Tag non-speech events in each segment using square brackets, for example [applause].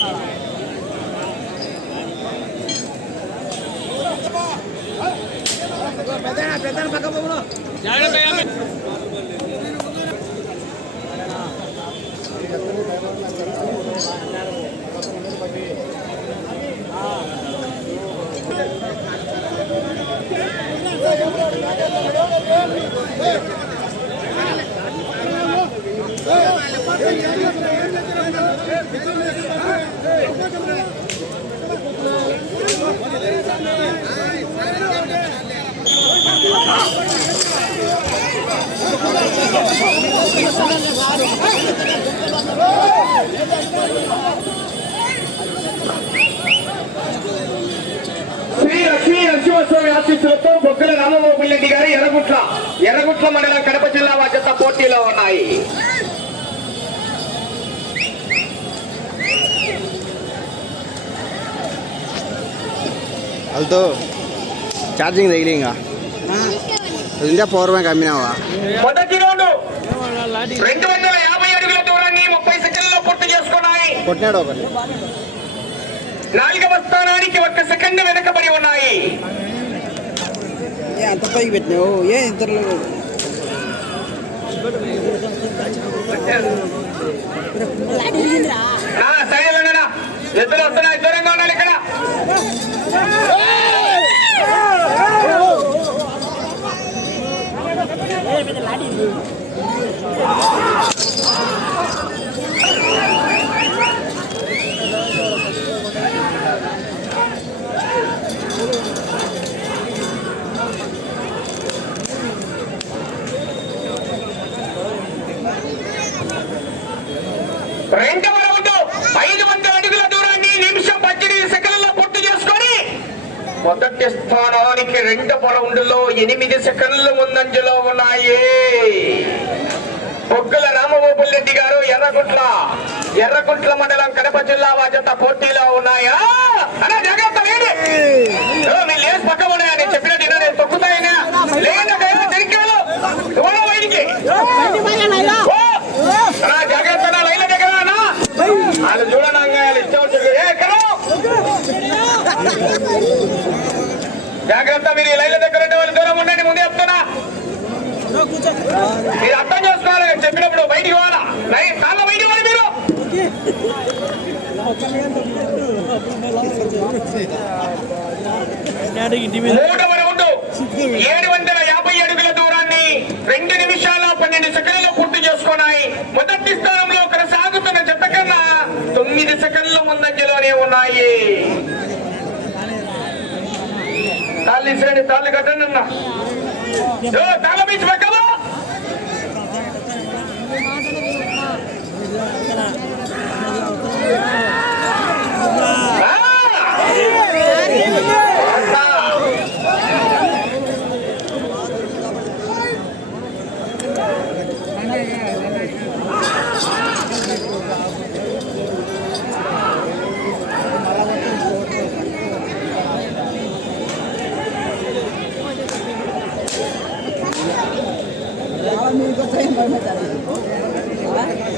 శ్రీ రామమోహన్ రెడ్డి గారు ఎర్రగుట్ల ఎర్రగుట్ల మండలం కడప జిల్లా బాధ్యత పోటీలో ఉన్నాయి. వాళ్ళతో ఛార్జింగ్ తగిలి ఇంకా. ఇంకా పవర్ బ్యాంక్ అమ్మినావా? మొదటి రౌండ్ రెండు వందల యాభై అడుగుల దూరాన్ని ముప్పై సెకండ్లలో పూర్తి చేసుకున్నాయి. కొట్టినాడు ఒకటి. నాలుగవ స్థానానికి ఒక్క సెకండ్ వెనుకబడి ఉన్నాయి. అంత పైకి పెట్టినావు? ఏ ఇద్దరు ఇద్దరు సైడ్లోనేనా ఎద్దులు వస్తున్నాయి దూరంగా ఉండాలి ఇక్కడ రెండవ రౌండ్ ఐదు వందల అడుగుల దూరాన్ని నిమిషం పద్దెనిమిది సెకండ్లలో పూర్తి చేసుకొని మొదటి రెండు రెండవ ఎనిమిది సెకండ్లు ముందంజలో ఉన్నాయి. బొగ్గుల రామగోపాల్ రెడ్డి గారు ఎర్రగుట్ల ఎర్రగుట్ల మండలం కడప జిల్లా బాధ్యత పోటీలో ఉన్నాయా? అనే జాగ్రత్త లేని ఓ, మీ లేస్ పక్క ఉన్నాయా? నేను చెప్పినట్టు విను, నేను తొక్కుతాయనా? లేదా ఇవ్వడం బయటికి. జాగ్రత్త దగ్గర వాళ్ళు చూడనంగా ఇష్టం ఏ, జాగ్రత్త మీరు ఈ లైన్ల దగ్గర ఉండే వాళ్ళు దూరం ఉండండి ముందు చెప్తున్నా. మీరు అర్థం చేసుకోవాలి చెప్పినప్పుడు బయటికి పోవాలా? లైన్ కాళ్ళ బయటికి పోవాలి మీరు. ఏడు వందల యాభై అడుగుల దూరాన్ని రెండు నిమిషాల పన్నెండు సెకండ్లు పూర్తి చేసుకున్నాయి. మొదటి స్థానంలో కొనసాగుతున్న జత కన్నా తొమ్మిది సెకండ్ల ముందంజలోనే ఉన్నాయి. తాళ్ళు ఇసిరండి తాళ్ళు కట్టండి అన్న. ఓ, తాళ్ళ బీచ్ పక్కలో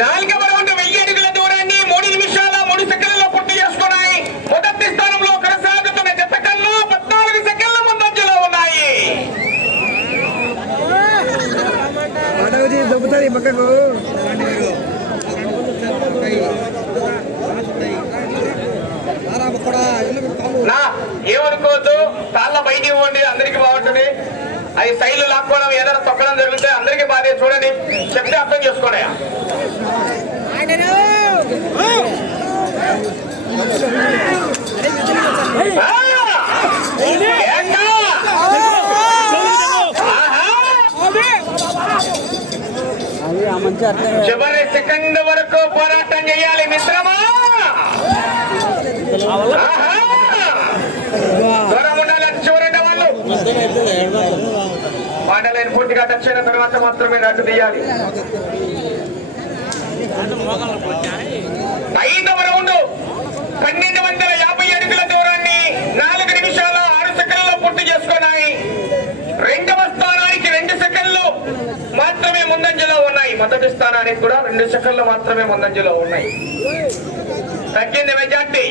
నాలుగవ రౌండ్ వెయ్యి అడుగుల దూరాన్ని మూడు నిమిషాల మూడు సెకండ్లలో పూర్తి చేసుకున్నాయి. మొదటి స్థానంలో కొనసాగుతున్న జత కన్నా పద్నాలుగు సెకండ్ల ముందంజలో ఉన్నాయి. అడవి దొబ్బుతుంది పక్కకు. ఏమనుకోవద్దు. తాళ్ళ బయటికి ఇవ్వండి అందరికి బాగుంటుంది. అది సైలు లాక్కోవడం ఏదైనా తొక్కడం జరిగితే అందరికీ బాధే చూడండి. చెప్తే అర్థం అర్థం చివరి సెకండ్ వరకు పోరాటం చేయాలి మిత్రమా ఆహా! దూరం ఉండాలని చివరండి వాళ్ళు పాటలైన పూర్తిగా టచ్ తర్వాత మాత్రమే రద్దు తీయాలి. ఐదవ రౌండ్ పన్నెండు వందల యాభై అడుగుల దూరాన్ని నాలుగు నిమిషాల ఆరు సెకండ్లలో పూర్తి చేసుకున్నాయి. రెండవ స్థానానికి రెండు సెకండ్లు మాత్రమే ముందంజలో ఉన్నాయి. మొదటి స్థానానికి కూడా రెండు సెకండ్లు మాత్రమే ముందంజలో ఉన్నాయి. తగ్గింది మెజార్టీ.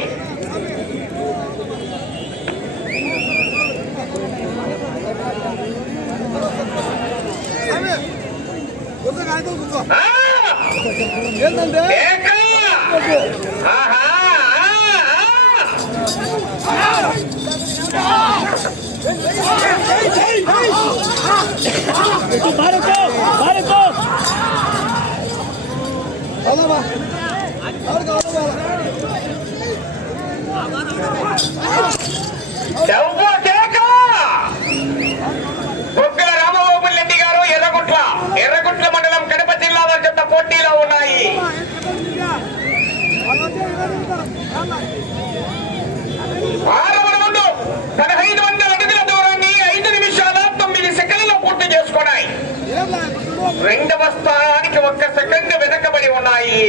ఏంటంటే ఏక! పోటీలో ఉన్నాయి. ఆరవ రౌండ్ పదహైదు వందల అడుగుల దూరాన్ని ఐదు నిమిషాల తొమ్మిది సెకండ్లు పూర్తి చేసుకున్నాయి. రెండవ స్థానానికి ఒక్క సెకండ్ వెనకబడి ఉన్నాయి.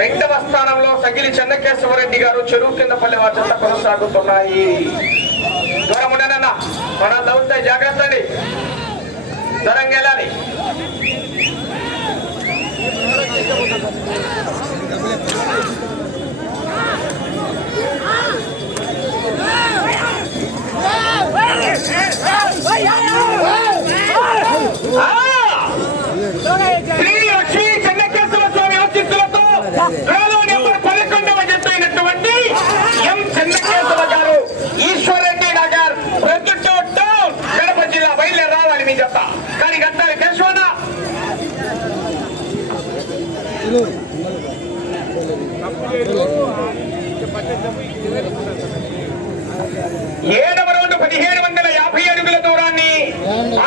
రెండవ స్థానంలో సగిలి చెన్నకేశవరెడ్డి గారు చెరువు కింద పల్లె వారి కొనసాగుతున్నాయి. దూరం ఉండనన్నా మన దౌత్య జాగ్రత్త అండి. దూరంగా వెళ్ళాలి. 頑張ってください。ఏడవ రౌండ్ పదిహేడు వందల యాభై అడుగుల దూరాన్ని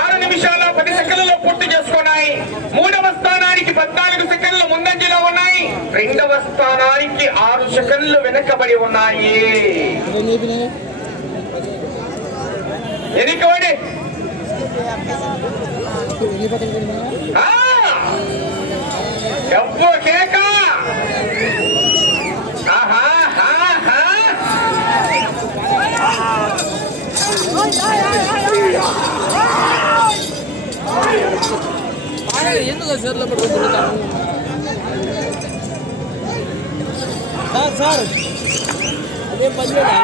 ఆరు నిమిషాల పది సెకండ్లలో పూర్తి చేసుకున్నాయి. మూడవ స్థానానికి పద్నాలుగు సెకండ్లు ముందంజలో ఉన్నాయి. రెండవ స్థానానికి ఆరు సెకండ్లు వెనకబడి ఉన్నాయి. ఎన్నికవండి? ఎవ్వ కేక? ఎందుకు సార్లో పట్టుకుంటున్నారు సార్ సార్. అదేం పని లేదా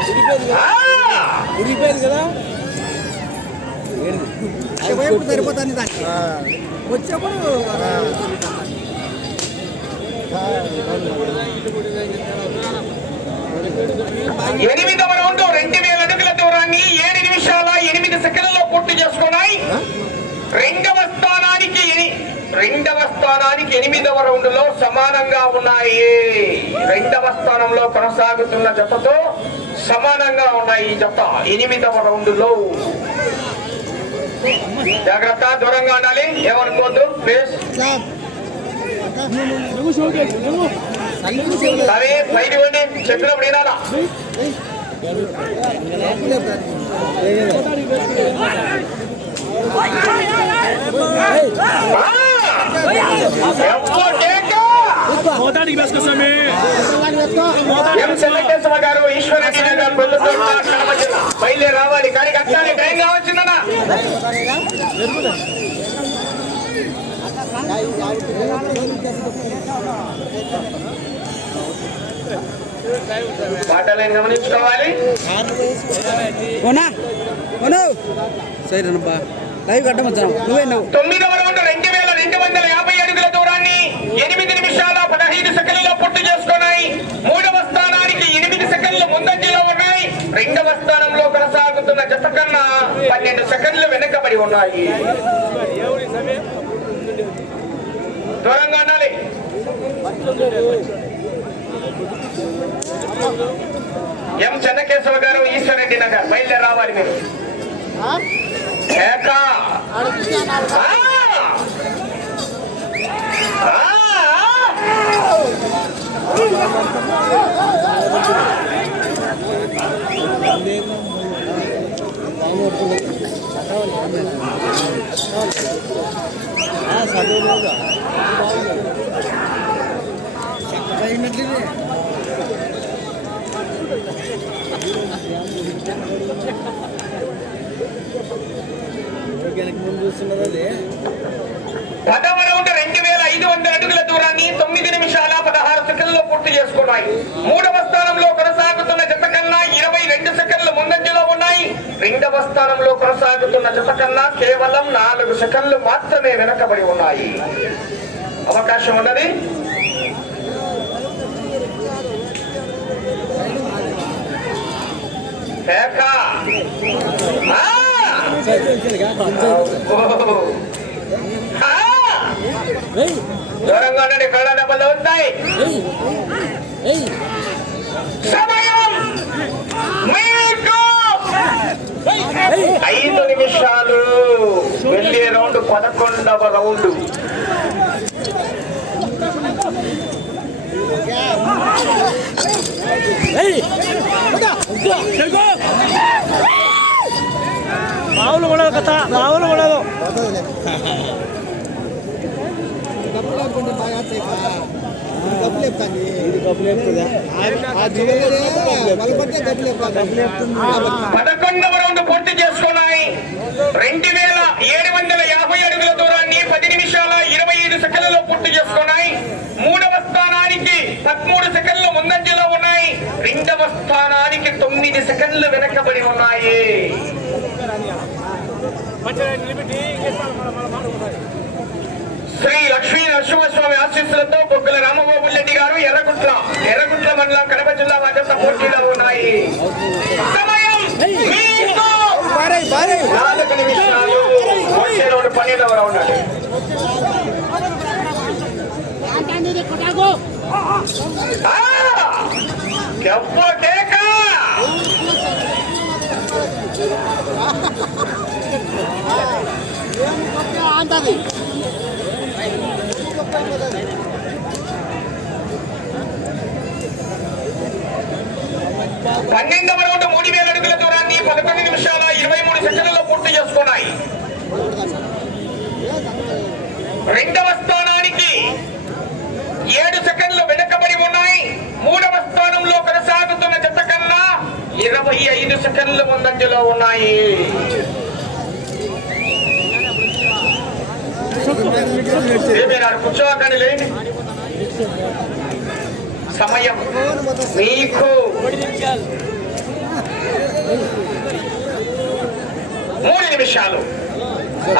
ఉడిపోయింది కదా? ఆ! ఉడిపోయింది కదా సరిపోతుంది దానికి. వచ్చినప్పుడు ఎనిమిదవ స్థానానికి ఎనిమిదవ రౌండ్లో సమానంగా ఉన్నాయి. రెండవ స్థానంలో కొనసాగుతున్న జతతో సమానంగా ఉన్నాయి ఈ జత. ఎనిమిదవ రౌండ్లో జాగ్రత్త దూరంగా ఉండాలి. ఏమనుకోవద్దు ప్లీజ్. అవి సైడ్ ఇవ్వండి చెప్పినప్పుడు వినాలా మోతాడికి వేసుకొస్తామే గారు ఈశ్వరెడ్డి నగర్ ప్రొద్దుటూరు కడప జిల్లా బయలుదేరి రావాలి. కానీ కట్టాలి. టైం కావచ్చిందన్నా పాటలను గమనించుకోవాలి. సరేనబ్బా లైవ్ కట్టమచ్చాను నువ్వే నువ్వు. తొమ్మిదవ రౌండ్ రెండు వేల రెండు వందల యాభై అడుగుల దూరాన్ని ఎనిమిది నిమిషాల పదహైదు సెకండ్లలో పూర్తి చేసుకున్నాయి మూడవ స్థానానికి ఎనిమిది సెకండ్లు ముందంజలో ఉన్నాయి రెండవ స్థానంలో కొనసాగుతున్న జత కన్నా పన్నెండు సెకండ్లు వెనకబడి ఉన్నాయి. దూరంగా ఉండాలి ఎం చెన్నకేశవ గారు ఈశ్వరెడ్డి నగర్ బయలుదేరి రావాలి మీరు ఆ! ఆ! ఉంటే రెండు వేల ఐదు వందల అడుగుల దూరాన్ని తొమ్మిది నిమిషాల పదహారు సెకండ్ల చేసుకున్నాయి మూడవ స్థానంలో కొనసాగుతున్న జత కన్నా ఇరవై రెండు సెకండ్లు ముందంజలో ఉన్నాయి రెండవ స్థానంలో కొనసాగుతున్న జత కన్నా కేవలం నాలుగు సెకండ్లు మాత్రమే వెనకబడి ఉన్నాయి. అవకాశం ఉన్నది! దూరంగా ఉండండి కళ్ళ డబ్బులు ఉంటాయి సమయం మీకు ఐదు నిమిషాలు. వెళ్ళే రౌండ్ పదకొండవ రౌండ్. మామూలు ఉండదు కథ మామూలు ఉండదు [laughs] డబ్బులు లేకుండా బాగా చేయక డబ్బులు చెప్తాను పదకొండవ రౌండ్ పూర్తి చేసుకున్నాయి. రెండు వేల ఏడు వందల యాభై అడుగుల దూరాన్ని పది నిమిషాల ఇరవై ఐదు సెకండ్లలో పూర్తి చేసుకున్నాయి. మూడవ స్థానానికి పదమూడు సెకండ్లు ముందంజలో ఉన్నాయి. రెండవ స్థానానికి తొమ్మిది సెకండ్లు వెనకబడి ఉన్నాయి. శ్రీ లక్ష్మీ నరసింహస్వామి ఆశీస్సులతో బొగ్గుల రామబాబు రెడ్డి గారు ఎర్రగుట్ల ఎర్రగుట్ల మండలం కడప జిల్లా మధ్యంత పోటీలో ఉన్నాయి. నాలుగు నిమిషాలు. పన్నెండవ రౌండ్ అండి పన్నెండవ రౌండ్ మూడు వేల అడుగుల దూరాన్ని పదకొండు నిమిషాల ఇరవై మూడు సెకండ్లలో పూర్తి చేసుకున్నాయి. రెండవ స్థానానికి ఏడు సెకండ్లు వెనుకబడి ఉన్నాయి. మూడవ స్థానంలో కొనసాగుతున్న జత కన్నా ఇరవై ఐదు సెకండ్లు ముందంజలో ఉన్నాయి. కూర్చోకండి సమయం. మీకు మూడు నిమిషాలు.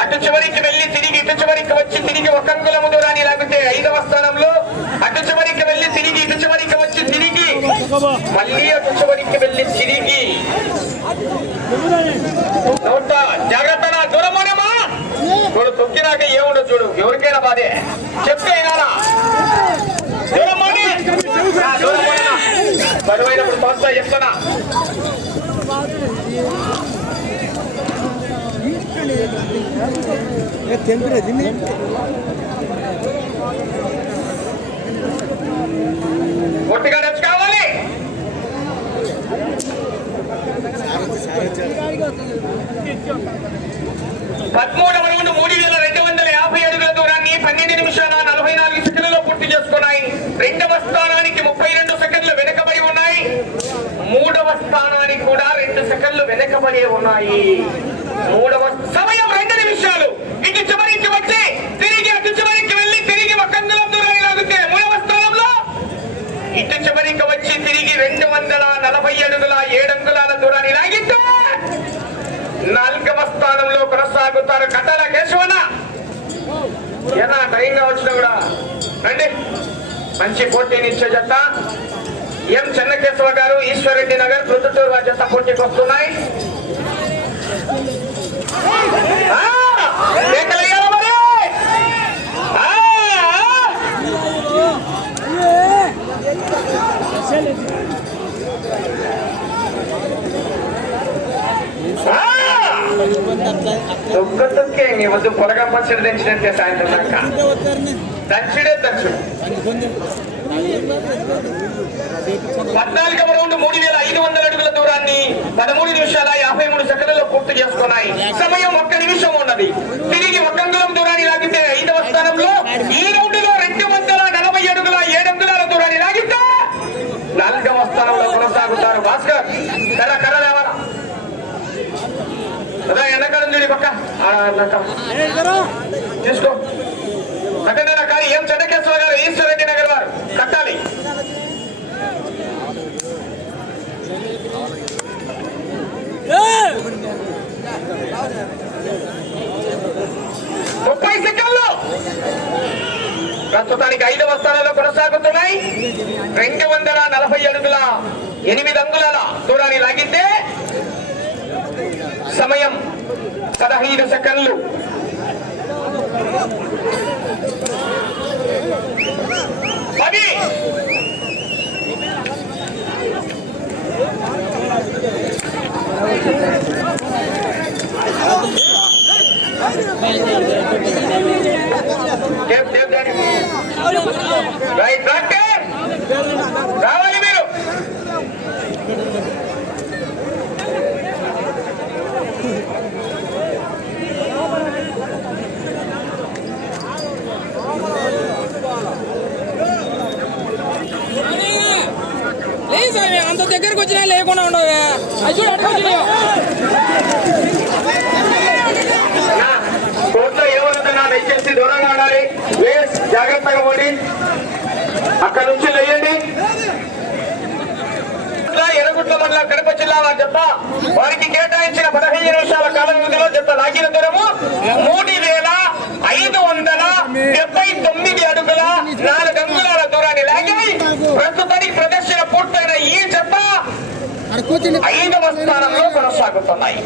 అటు చివరికి వెళ్ళి తిరిగి ఇటు చివరికి వచ్చి తిరిగి ఒక అంగుళము దూరాన్ని లాగితే ఐదవ స్థానంలో అటు చివరికి వెళ్ళి తిరిగి ఇటు చివరికి వచ్చి తిరిగి మళ్ళీ అటు చివరికి వెళ్ళి తిరిగి. జాగ్రత్త. చూడు తొక్కినాక ఏముండదు చూడు. ఎవరికైనా బాధే. చెప్తే అయినా దూరమోని ఆ, దూరమోనేనా బరువైనప్పుడు తోస్తా చెప్తున్నా తెంపిరే పదమూడవ రౌండ్ మూడు వేల రెండు వందల యాభై అడుగుల దూరాన్ని పన్నెండు నిమిషాల నలభై నాలుగు సెకండ్లలో పూర్తి చేసుకున్నాయి. రెండవ స్థానానికి ముప్పై రెండు సెకండ్లు వెనుకబడి ఉన్నాయి. మూడవ స్థానానికి కూడా రెండు సెకండ్లు వెనుకబడి ఉన్నాయి. మూడవ సమయం రెండు నిమిషాలు ఇటు చివరికి వచ్చి తిరిగి అటు చివరికి వెళ్ళి తిరిగి ఒక అంగుళం దూరాన్ని లాగితే మూడవ స్థానంలో ఇటు చివరికి వచ్చి తిరిగి రెండు వందల నలభై అడుగుల ఏడంగుల దూరాన్ని లాగితే నాలుగవ స్థానంలో కొనసాగుతారు కథల కేశవన ఎలా టైంగా వచ్చినా కూడా. రండి. మంచి పోటీనిచ్చే జత ఎం చెన్నకేశవ గారు ఈశ్వరెడ్డి నగర్ ప్రొద్దుటూరు వారి జత పోటీకి వస్తున్నాయి ఆ! కేకలేయాలా మరి? ఆ! ఆ! తొక్క తొక్కే నీ వద్దు పొలగ పచ్చడి దంచినట్టే సాయంత్రం దాకా. దంచుడే దంచుడు పద్నాలుగవ రౌండ్ మూడు వేల ఐదు వందల అడుగుల దూరాన్ని పదమూడు నిమిషాల యాభై మూడు సెకండ్లలో పూర్తి చేసుకున్నాయి. సమయం ఒక్క నిమిషం ఉన్నది. తిరిగి ఒక్క దూరాన్ని లాగితే ఐదవ స్థానంలో ఈ రౌండ్లో రెండు వందల నలభై అడుగుల ఏడు అంగుళాల దూరాన్ని లాగితే నాలుగవ స్థానంలో కొనసాగుతారు భాస్కర్ కర్ర కర్ర లేవాలా అదా ఎండాకాలం చూడి పక్క. తీసుకో. కట్టండి కానీ ఏం చెడ్డకేశ్వర గారు ఈశ్వరెడ్డి నగర్ వారు? కట్టాలి. ముప్పై సెకండ్లు. ప్రస్తుతానికి ఐదవ స్థానంలో కొనసాగుతున్నాయి. రెండు వందల నలభై అడుగుల ఎనిమిది అంగుళాల దూరాన్ని లాగితే సమయం పదహైదు సెకండ్లు పది tape, tape daddy. Right doctor రావాలి మీరు లేదు స్వామి అంత దగ్గరకు వచ్చినా లేకుండా ఉండవు. అది చూడు కోర్టులో దయచేసి దూరంగా ఉండాలి. వేస్ జాగ్రత్తగా పోండి అక్కడ నుంచి లేయండి. మండలం కడప జిల్లా జత వారికి కేటాయించిన పదహైదు నిమిషాల కాల వ్యవధిలో జత లాగిన దూరము మూడు వేల ఐదు వందల డెబ్బై తొమ్మిది అడుగుల నాలుగు అంగుల ప్రస్తుతానికి ప్రదర్శన పూర్తయిన ఈ జత ఐదవ స్థానంలో కొనసాగుతున్నాయి.